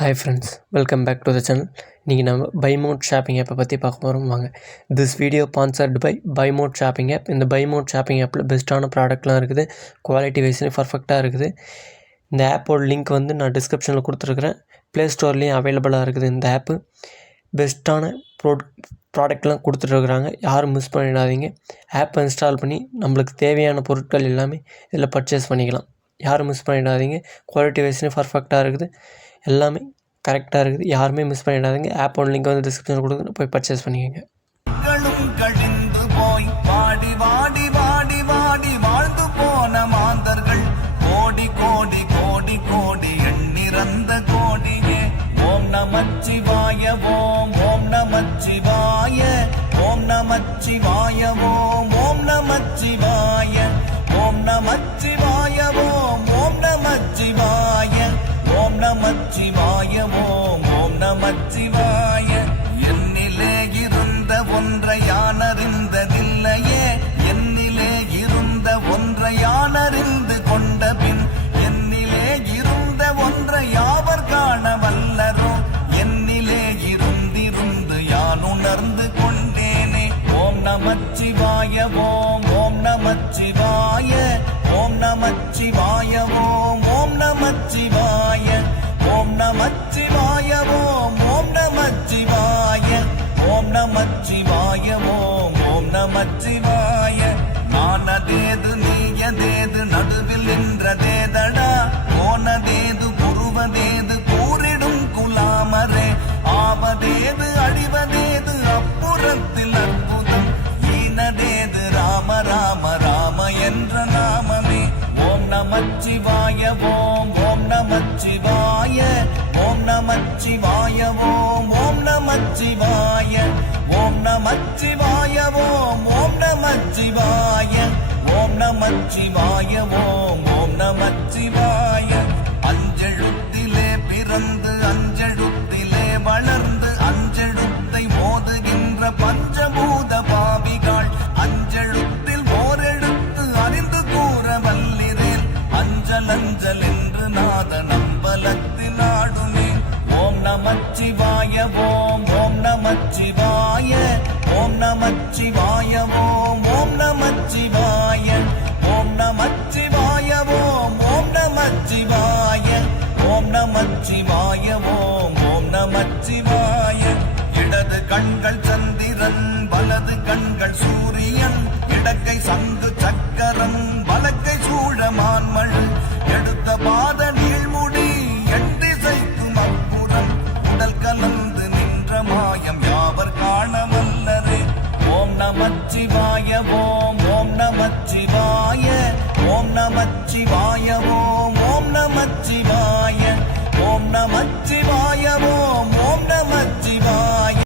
Hi friends, welcome back to the channel. இன்றைக்கி நம்ம பைமோட் shopping ஆப்பை பற்றி பார்க்க போகிறோம் வாங்க. திஸ் வீடியோ ஸ்பான்சர்டு பை பைமோட் ஷாப்பிங் ஆப். இந்த பைமோட் ஷாப்பிங் ஆப்பில் பெஸ்ட்டான ப்ராடக்ட்லாம் இருக்குது, குவாலிட்டி வைஸ்லேயும் பர்ஃபெக்டாக இருக்குது. இந்த ஆப்போட லிங்க் வந்து நான் டிஸ்கிரிப்ஷனில் கொடுத்துருக்குறேன். ப்ளே ஸ்டோர்லேயும் அவைலபிளாக இருக்குது. இந்த ஆப்பு பெஸ்ட்டான ப்ராடக்ட்லாம் கொடுத்துட்ருக்குறாங்க, யாரும் மிஸ் பண்ணிடாதீங்க. ஆப்பை இன்ஸ்டால் பண்ணி நம்மளுக்கு தேவையான பொருட்கள் எல்லாமே இதில் பர்ச்சேஸ் பண்ணிக்கலாம், யாரும் மிஸ் பண்ணிடாதீங்க. குவாலிட்டி வைஸ்லேயும் பர்ஃபெக்டாக இருக்குது, எல்லாமே கரெக்டாக இருக்குது, யாருமே மிஸ் பண்ணிடாதீங்க. ஆப்போட லிங்க் வந்து டிஸ்கிரிப்ஷனில் கொடுக்குறேன், போய் பர்ச்சேஸ் பண்ணிக்கோங்க. கழிந்து போய் வாடி வாடி வாடி வாடி வாழ்ந்து போன மாந்தர்கள் கோடி கோடி கோடி கோடி எண்ணிறந்த கோடியே. ஓம் நமச்சிவாய ஓம் ஓம் நமச்சிவாய ஓம் நமச்சிவாய ஓம் ஓம் நமச்சிவாய ஓம் நமச்சிவாய ஓம் ஓம் நமச்சிவாய ஓம் நமச்சிவாய ஓம் ஓம் நமச்சிவாய. என்னிலே இருந்த ஒன்றை யானறிந்ததில்லையே, என்னிலே இருந்த ஒன்றை யானறிந்து கொண்ட பின் என்னிலே இருந்த ஒன்றை யாவர் காண வல்லரோ. என்னிலே இருந்திருந்து யான் உணர்ந்து கொண்டேனே. ஓம் நமச்சிவாய ஓம் ஓம் நமச்சிவாய ஓம் நமச்சிவாய ஓம் ஓம் நமச்சிவாய ஓம் நமச்சிவாய ஓம் ஓம் நமச்சிவாய ஓம் நமச்சிவாய ஓம் ஓம் நமச்சிவாய. நானதேது நீயதேது நடுவில் நின்றதேதடா, போனதேது புருவதேது கூறிடும் குலாமரே. ஆவதேது அழிவதேது அப்புறத்தில் அற்புதம், ஈனதேது ராம ராம ராம என்ற நாமமே. ஓம் நமச்சிவாய ஓம் ஓம் நமச்சிவாய ஓம் நமச்சிவாய ஓம் ஓம் நமச்சிவாய ஓம் நமச்சிவாய ஓம் ஓம் நமச்சிவாய ஓம் நமச்சிவாய ஓம் ஓம் நமச்சிவாய. அஞ்செழுத்திலே பிறந்து அஞ்செழுத்திலே வளர்ந்து அஞ்செழுத்தை மோதுகின்ற பஞ்சபூத பாவிகள் அஞ்செழுத்தில் ஓரெழுத்து அறிந்து கூற வல்லிரேன். அஞ்சல் அஞ்சல் என்று நாத நம்பலத்தில் ஆடுனேன். ஓம் நமச்சிவாய ஓம் ஓம் நமச்சிவாய ஓம் நமச்சிவாய ஓம் ஓம் நமச்சிவாய ஓம் நமச்சிவாய ஓம் ஓம் நமச்சிவாய ஓம் நமச்சிவாய ஓம் ஓம் நமச்சிவாய. இடது கண்கள் சந்திரன், வலது கண்கள் சூரியன், இடக்கை சங்கு சக்கரம், வலக்கை சூழமான்மழு, எடுத்த பாத நீழ்முடி எண்டிசைக்கும் அப்புறம், உடல் கலந்து நின்ற மாயம் யாவர் காண வல்லரே. ஓம் நமச்சிவாய ஓம் ஓம் நமச்சிவாய ஓம் நமச்சிவாய ஓம் ஓம் நமச்சிவாய ஓம் நமச்சிவாய